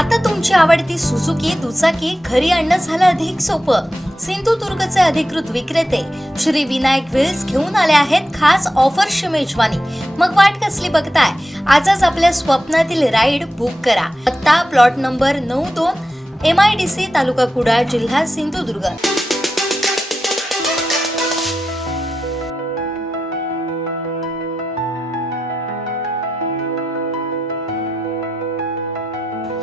आता तुमची आवडती सुझुकी दुचाकी घरी आणणं झालं अधिक सोपं। सिंधुदुर्गचे अधिकृत विक्रेते श्री विनायक व्हील्स घेऊन आले आहेत खास ऑफरची मेजवानी। मग वाट कसली बघताय, आजच आपल्या स्वप्नातील राईड बुक करा। पत्ता प्लॉट नंबर 92 MIDC तालुका कुडाळ जिल्हा सिंधुदुर्ग।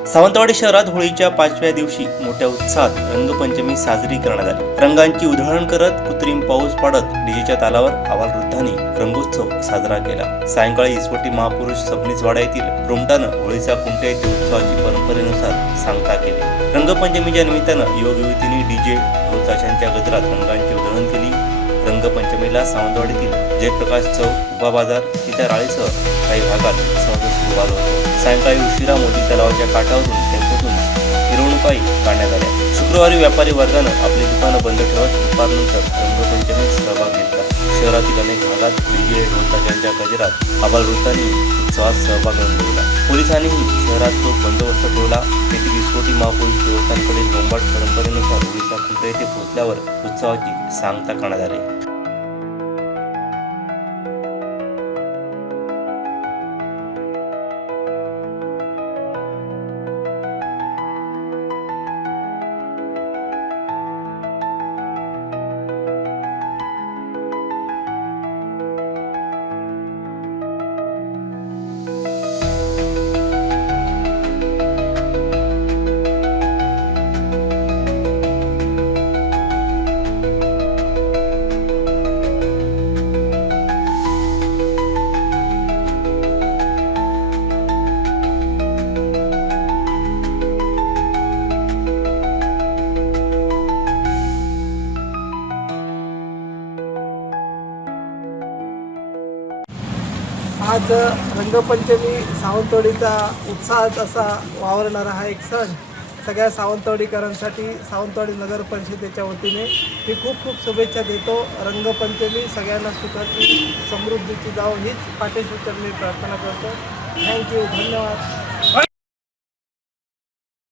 सावंतवाडी शहरात होळीच्या 5व्या दिवशी मोठ्या उत्साहात रंगपंचमी साजरी करण्यात आली। रंगांची उधळण करत कृत्रिम पाऊस पाडत डीजेच्या तालावर आबालवृद्धांनी रंगोत्सव साजरा केला। सायंकाळी इसवटी महापुरुष सबनीसवाडा येथील रोमटानं होळीचा कुंट्या येथे उत्सवाची परंपरेनुसार सांगता केली। रंगपंचमीच्या निमित्तानं युवक युवतींनी डीजे ढोल-ताशांच्या गजरात रंगांची उधळण केली। रंगपंचमीला सावंतवाडीतील जयप्रकाश चौक, उभा बाजार, राळीसह काही भागात सहज सुरुवात होती। सायंकाळी उशिरा मोती तलावाच्या काठावरून टेम्पोतून मिरवणुकाही काढण्यात आल्या। शुक्रवारी व्यापारी वर्गानं आपली दुकानं बंद ठेवत दुपारनंतर रंगपंचमीत सहभाग घेतला। शहरातील अनेक भागात डीजे ढोल-ताशांच्या गजरात आबालवृद्धांनी उत्सवात सहभाग नोंदवला। पोलिसांनीही शहरात चोख बंदोबस्त ठेवला। येथील इसवटी महापुरुष देवस्थानकडील रोंबाट परंपरेनुसार होळीचा कुंट्या येथे पोहोचल्यावर उत्सवाची सांगता करण्यात आली। आज रंगपंचमी सावंतवाडीचा उत्साहात असा वावरणारा हा एक सण सगळ्या सावंतवाडीकरांसाठी सावंतवाडी नगर परिषदेच्या वतीने मी खूप खूप शुभेच्छा देतो। रंगपंचमी सगळ्यांना सुखाची समृद्धीची जावो हीच पाठेश्वर मी प्रार्थना करतो। थँक्यू, धन्यवाद।